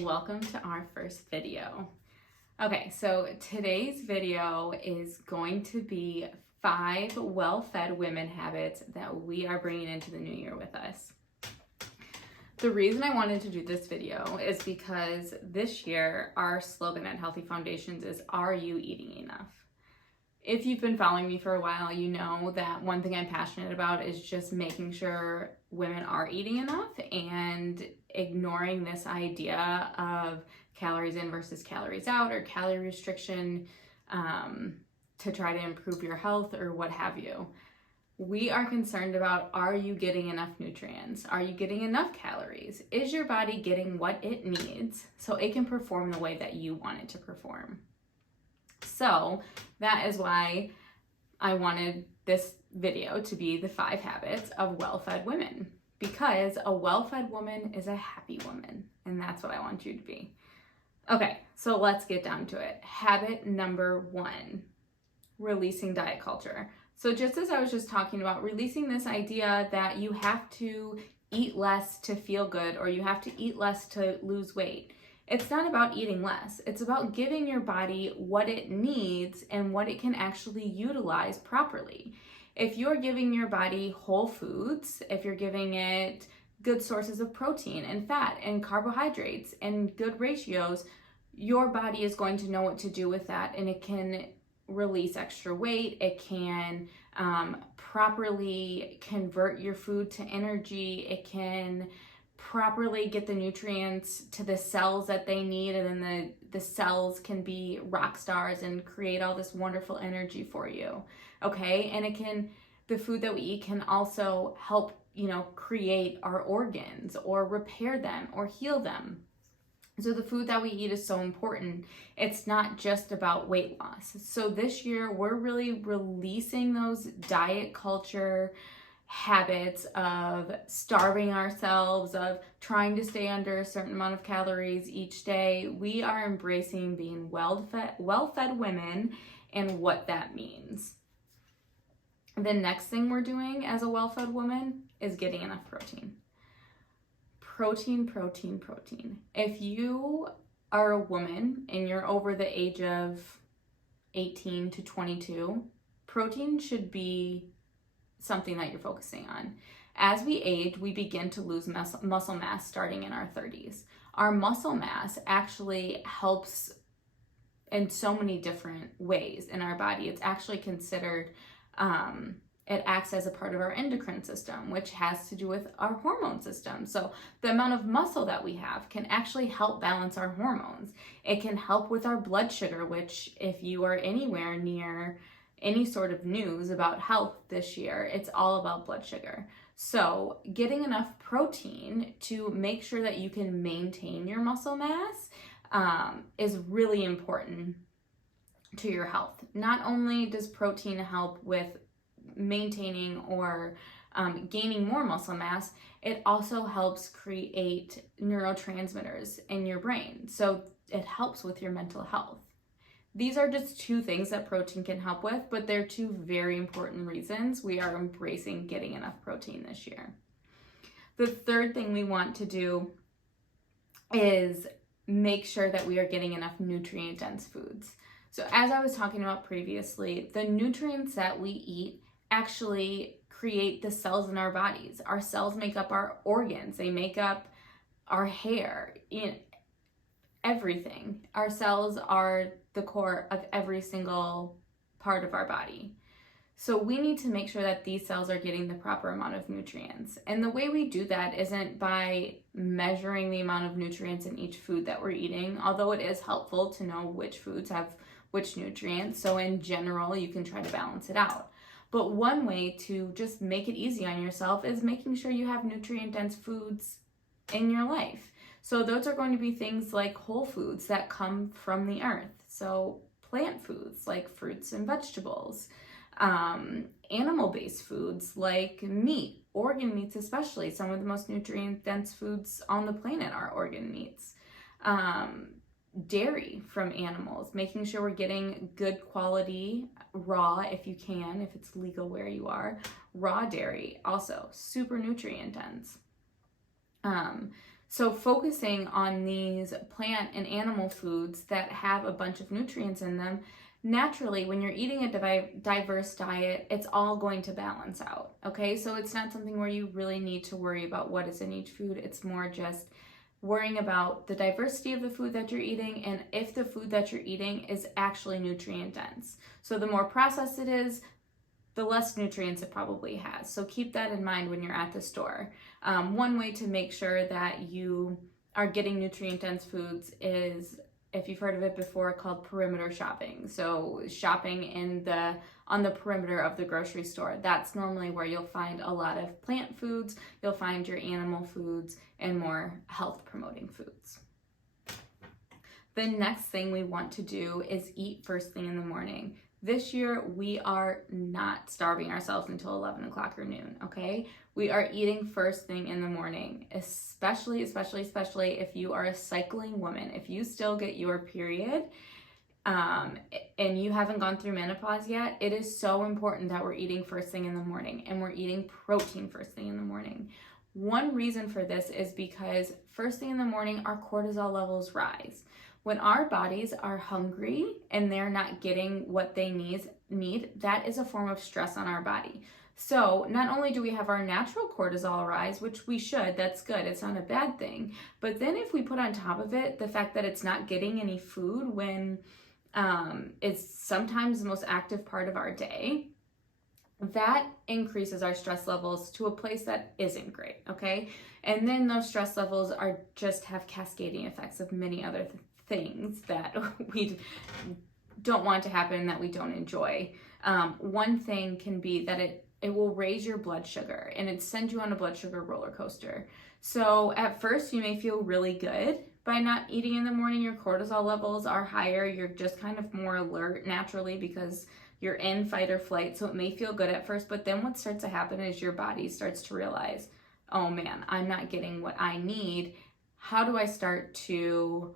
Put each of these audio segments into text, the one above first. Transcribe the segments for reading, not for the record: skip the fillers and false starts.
Welcome to our first video. Okay, so today's video is going to be 5 well-fed women habits that we are bringing into the new year with us. The reason I wanted to do this video is because this year our slogan at Healthy Foundations is, "Are you eating enough?" If you've been following me for a while, you know that one thing I'm passionate about is just making sure women are eating enough and ignoring this idea of calories in versus calories out or calorie restriction to try to improve your health or what have you. We are concerned about, are you getting enough nutrients? Are you getting enough calories? Is your body getting what it needs so it can perform the way that you want it to perform? So that is why I wanted this video to be the 5 habits of well-fed women, because a well-fed woman is a happy woman, and that's what I want you to be. Okay, so let's get down to it. Habit number 1, releasing diet culture. So just as I was just talking about, releasing this idea that you have to eat less to feel good or you have to eat less to lose weight. It's not about eating less. It's about giving your body what it needs and what it can actually utilize properly. If you're giving your body whole foods, if you're giving it good sources of protein and fat and carbohydrates and good ratios, your body is going to know what to do with that, and it can release extra weight. It can properly convert your food to energy. It can properly get the nutrients to the cells that they need, and then the cells can be rock stars and create all this wonderful energy for you. Okay, and the food that we eat can also help, create our organs or repair them or heal them. So the food that we eat is so important. It's not just about weight loss. So this year we're really releasing those diet culture habits of starving ourselves, of trying to stay under a certain amount of calories each day. We are embracing being well-fed women and what that means. The next thing we're doing as a well-fed woman is getting enough protein. Protein, protein, protein. If you are a woman and you're over the age of 18 to 22, protein should be something that you're focusing on. As we age, we begin to lose muscle mass starting in our 30s. Our muscle mass actually helps in so many different ways in our body. It's actually considered, it acts as a part of our endocrine system, which has to do with our hormone system. So the amount of muscle that we have can actually help balance our hormones. It can help with our blood sugar, which if you are anywhere near any sort of news about health this year, it's all about blood sugar. So getting enough protein to make sure that you can maintain your muscle mass is really important to your health. Not only does protein help with maintaining or gaining more muscle mass, it also helps create neurotransmitters in your brain. So it helps with your mental health. These are just 2 things that protein can help with, but they're 2 very important reasons we are embracing getting enough protein this year. The third thing we want to do is make sure that we are getting enough nutrient-dense foods. So as I was talking about previously, the nutrients that we eat actually create the cells in our bodies. Our cells make up our organs. They make up our hair, everything. Our cells are the core of every single part of our body. So we need to make sure that these cells are getting the proper amount of nutrients. And the way we do that isn't by measuring the amount of nutrients in each food that we're eating, although it is helpful to know which foods have which nutrients. So in general, you can try to balance it out. But one way to just make it easy on yourself is making sure you have nutrient-dense foods in your life. So those are going to be things like whole foods that come from the earth. So plant foods like fruits and vegetables, animal-based foods like meat, organ meats especially. Some of the most nutrient-dense foods on the planet are organ meats. Dairy from animals, making sure we're getting good quality raw, if you can, if it's legal where you are, raw dairy, also super nutrient dense. So focusing on these plant and animal foods that have a bunch of nutrients in them, naturally, when you're eating a diverse diet, it's all going to balance out, okay? So it's not something where you really need to worry about what is in each food. It's more just worrying about the diversity of the food that you're eating and if the food that you're eating is actually nutrient dense. So the more processed it is, the less nutrients it probably has. So keep that in mind when you're at the store. One way to make sure that you are getting nutrient dense foods is, if you've heard of it before, called perimeter shopping. So shopping on the perimeter of the grocery store. That's normally where you'll find a lot of plant foods, you'll find your animal foods, and more health promoting foods. The next thing we want to do is eat first thing in the morning. This year, we are not starving ourselves until 11 o'clock or noon, okay? We are eating first thing in the morning, especially if you are a cycling woman. If you still get your period and you haven't gone through menopause yet, it is so important that we're eating first thing in the morning and we're eating protein first thing in the morning. One reason for this is because first thing in the morning, our cortisol levels rise. When our bodies are hungry and they're not getting what they need, that is a form of stress on our body. So not only do we have our natural cortisol rise, which we should, that's good, it's not a bad thing, but then if we put on top of it the fact that it's not getting any food when it's sometimes the most active part of our day, that increases our stress levels to a place that isn't great, okay? And then those stress levels are just have cascading effects of many other things that we don't want to happen, that we don't enjoy. One thing can be that it will raise your blood sugar and it sends you on a blood sugar roller coaster. So at first you may feel really good by not eating in the morning. Your cortisol levels are higher. You're just kind of more alert naturally because you're in fight or flight. So it may feel good at first, but then what starts to happen is your body starts to realize, oh man, I'm not getting what I need. How do I start to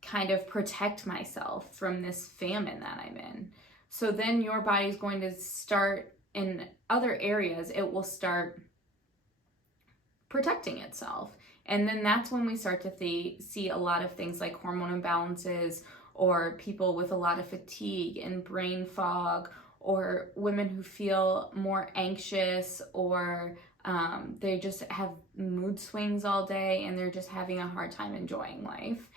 kind of protect myself from this famine that I'm in? So then your body's going to start, in other areas, it will start protecting itself. And then that's when we start to see a lot of things like hormone imbalances, or people with a lot of fatigue and brain fog, or women who feel more anxious, or they just have mood swings all day and they're just having a hard time enjoying life.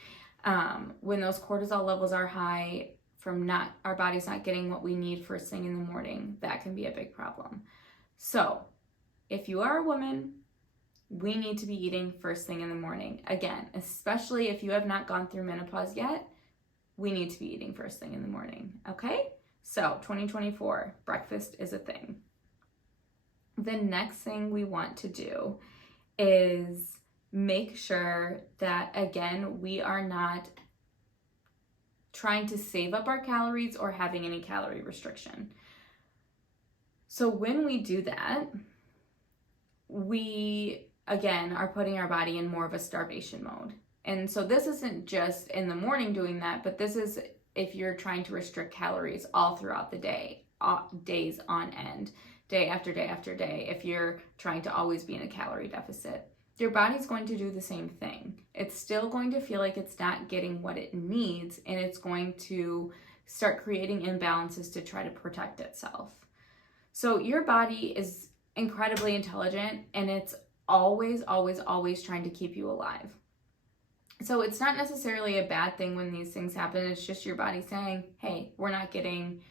When those cortisol levels are high from our body's not getting what we need first thing in the morning, that can be a big problem. So if you are a woman, we need to be eating first thing in the morning. Again, especially if you have not gone through menopause yet, we need to be eating first thing in the morning, okay? So 2024, breakfast is a thing. The next thing we want to do is make sure that, again, we are not trying to save up our calories or having any calorie restriction. So when we do that, we, again, are putting our body in more of a starvation mode. And so this isn't just in the morning doing that, but this is if you're trying to restrict calories all throughout the day, days on end, day after day after day, if you're trying to always be in a calorie deficit. Your body's going to do the same thing. It's still going to feel like it's not getting what it needs, and it's going to start creating imbalances to try to protect itself. So your body is incredibly intelligent, and it's always trying to keep you alive. So it's not necessarily a bad thing when these things happen. It's just your body saying, hey, we're not getting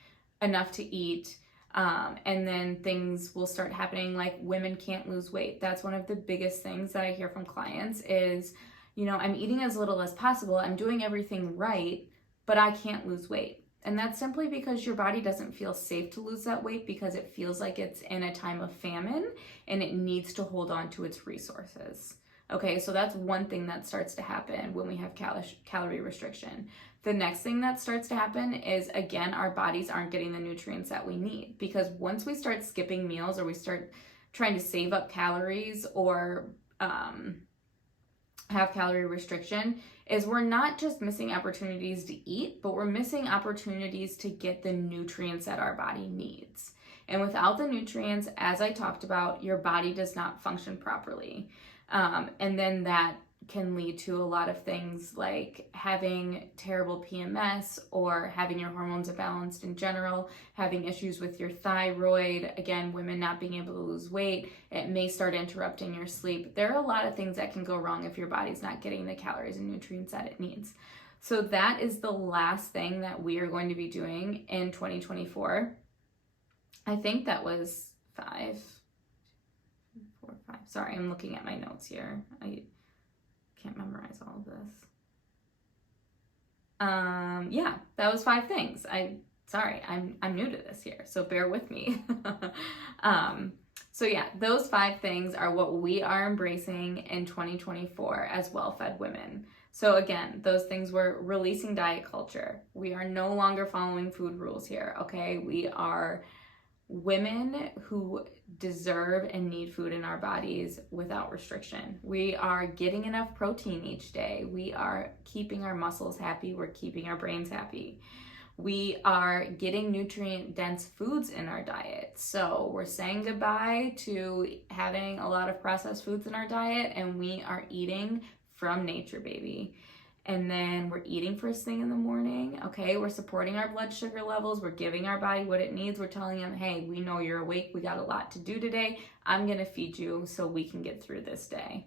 enough to eat. And then things will start happening, like women can't lose weight. That's one of the biggest things that I hear from clients is, I'm eating as little as possible. I'm doing everything right, but I can't lose weight. And that's simply because your body doesn't feel safe to lose that weight because it feels like it's in a time of famine and it needs to hold on to its resources. Okay, so that's one thing that starts to happen when we have calorie restriction. The next thing that starts to happen is, again, our bodies aren't getting the nutrients that we need, because once we start skipping meals or we start trying to save up calories or have calorie restriction, is we're not just missing opportunities to eat, but we're missing opportunities to get the nutrients that our body needs. And without the nutrients, as I talked about, your body does not function properly. And then that can lead to a lot of things like having terrible PMS or having your hormones imbalanced in general, having issues with your thyroid, again, women not being able to lose weight. It may start interrupting your sleep. There are a lot of things that can go wrong if your body's not getting the calories and nutrients that it needs. So that is the last thing that we are going to be doing in 2024. I think that was 5, 4, 5. Sorry, I'm looking at my notes here. I can't memorize all of this. Yeah, that was 5 things. I'm new to this here, so bear with me. So yeah, those 5 things are what we are embracing in 2024 as well-fed women. So again, those things were releasing diet culture. We are no longer following food rules here, okay? We are women who deserve and need food in our bodies without restriction. We are getting enough protein each day. We are keeping our muscles happy. We're keeping our brains happy. We are getting nutrient-dense foods in our diet. So we're saying goodbye to having a lot of processed foods in our diet, and we are eating from nature, baby. And then we're eating first thing in the morning, okay? We're supporting our blood sugar levels. We're giving our body what it needs. We're telling them, hey, we know you're awake. We got a lot to do today. I'm gonna feed you so we can get through this day.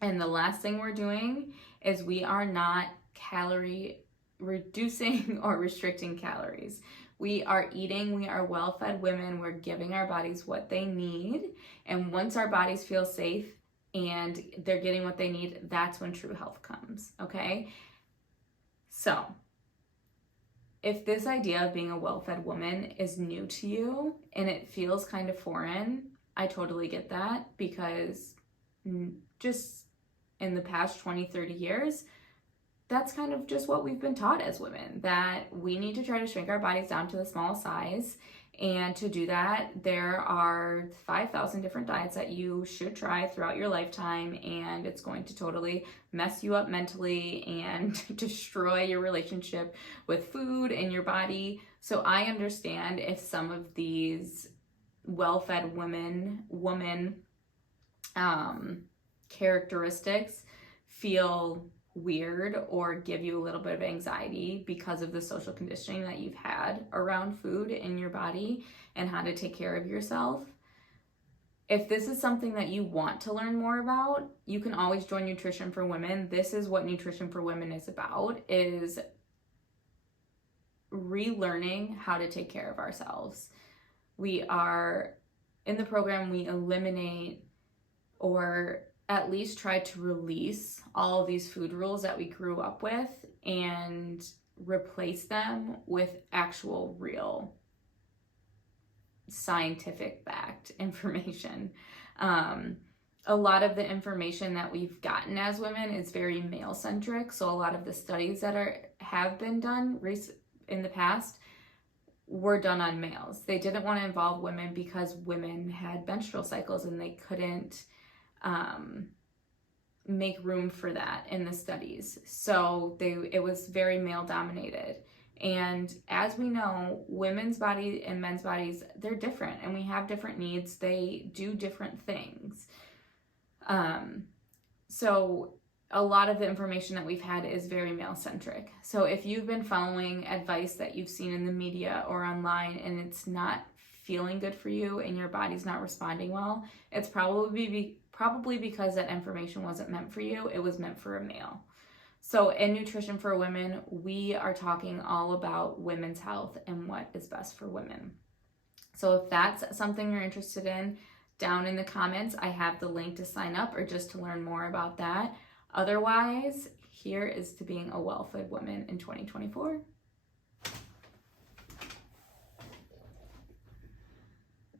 And the last thing we're doing is we are not calorie reducing or restricting calories. We are eating, we are well-fed women. We're giving our bodies what they need. And once our bodies feel safe, and they're getting what they need, that's when true health comes, okay? So, if this idea of being a well-fed woman is new to you and it feels kind of foreign, I totally get that, because just in the past 20, 30 years, that's kind of just what we've been taught as women, that we need to try to shrink our bodies down to the small size. And to do that, there are 5,000 different diets that you should try throughout your lifetime, and it's going to totally mess you up mentally and destroy your relationship with food and your body. So I understand if some of these well-fed woman characteristics feel weird or give you a little bit of anxiety because of the social conditioning that you've had around food in your body and how to take care of yourself. If this is something that you want to learn more about, you can always join Nutrition for Women. This is what Nutrition for Women is about, is relearning how to take care of ourselves. We are, in the program, we eliminate or at least try to release all of these food rules that we grew up with and replace them with actual, real, scientific backed information. A lot of the information that we've gotten as women is very male centric. So a lot of the studies that have been done in the past were done on males. They didn't want to involve women because women had menstrual cycles and they couldn't make room for that in the studies. So it was very male dominated. And as we know, women's body and men's bodies, they're different and we have different needs. They do different things. So a lot of the information that we've had is very male centric. So if you've been following advice that you've seen in the media or online and it's not feeling good for you and your body's not responding well, it's probably because that information wasn't meant for you. It was meant for a male. So in Nutrition for Women, we are talking all about women's health and what is best for women. So if that's something you're interested in, down in the comments, I have the link to sign up or just to learn more about that. Otherwise, here is to being a well-fed woman in 2024.